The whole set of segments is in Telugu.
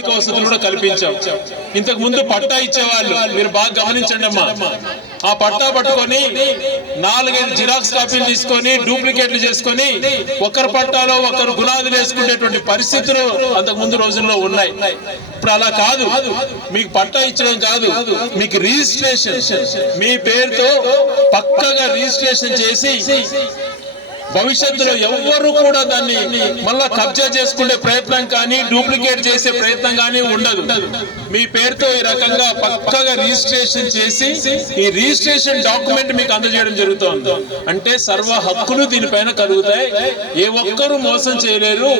మౌలిక వసతులు కూడా కల్పించాం. ఇంతకు ముందు పట్టా ఇచ్చేవాళ్ళు. మీరు బాగా గమనించండి అమ్మా. ఆ పట్టా పట్టుకొని నాలుగైదు జిరాక్స్ కాపీలు తీసుకొని డూప్లికేట్లు చేసుకొని ఒకరు పట్టాలో ఒకరు గులాదులు వేసుకునేటువంటి పరిస్థితులు అంతకు ముందు రోజుల్లో ఉన్నాయి. ఇప్పుడు అలా కాదు. మీకు పట్టా ఇచ్చడం కాదు. మీకు రిజిస్ట్రేషన్. మీ పేరుతో పక్కగా రిజిస్ట్రేషన్ చేసి భవిష్యత్తులో ఎవ్వరు కూడా దాన్ని మళ్ళా కబ్జా చేసుకునే ప్రయత్నం కానీ డూప్లికేట్ చేసే ప్రయత్నం కానీ ఉండదు. మీ పేరుతో ఈ రకంగా పక్కగా రిజిస్ట్రేషన్ చేసి ఈ రిజిస్ట్రేషన్ డాక్యుమెంట్ మీకు అందజేయడం జరుగుతుంది. అంటే సర్వ హక్కులు దీనిపైన కలుగుతాయి. ఏ ఒక్కరూ మోసం చేయలేరు.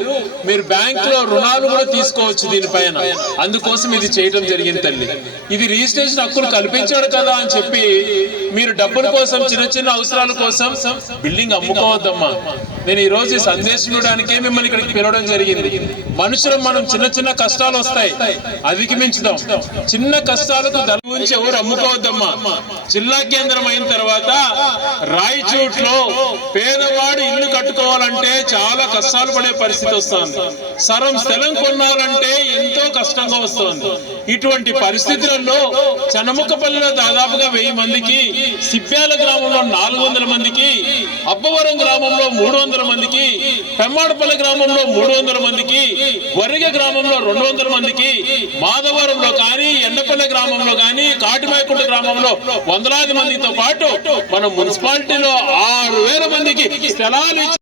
మీరు బ్యాంక్లో రుణాలు కూడా తీసుకోవచ్చు దీనిపైన. అందుకోసం ఇది చేయడం జరిగింది తల్లి. ఇది రిజిస్ట్రేషన్ హక్కులు కల్పించాడు కదా అని చెప్పి మీరు డబ్బుల కోసం చిన్న చిన్న అవసరాల కోసం బిల్డింగ్ అమ్ముకోవద్దమ్మా. నేను ఈ రోజు సందేశం ఇవ్వడానికే మిమ్మల్ని ఇక్కడికి పిలవడం జరిగింది. మనుషులు మనం చిన్న చిన్న కష్టాలు వస్తాయి. అధిగమించుదాం చిన్న కష్టాలకు ధర గురించి ఎవరు అమ్ముకోవద్దమ్మా. జిల్లా కేంద్రం అయిన తర్వాత రాయచూట్లో పేదవాడు ఇల్లు కట్టుకోవాలంటే చాలా కష్టాలు పడే పరిస్థితి వస్తుంది. సరం స్థలం కొనాలంటే ఎంతో కష్టంగా వస్తుంది. ఇటువంటి పరిస్థితులలో చనముఖపల్లిలో దాదాపుగా వెయ్యి మందికి సిప్యాల గ్రామంలో నాలుగు వందల మందికి అబ్బవరం గ్రామంలో మూడు వందల మందికి పెమ్మాడపల్లి గ్రామంలో మూడు వందల మందికి వరిగ గ్రామంలో రెండు వందల మందికి మాధవరంలో కానీ ఎండపల్లె గ్రామంలో కానీ కాటిమాయకుంట గ్రామంలో వందలాది మందితో పాటు మన మున్సిపాలిటీలో ఆరు వేల మందికి స్థలాలు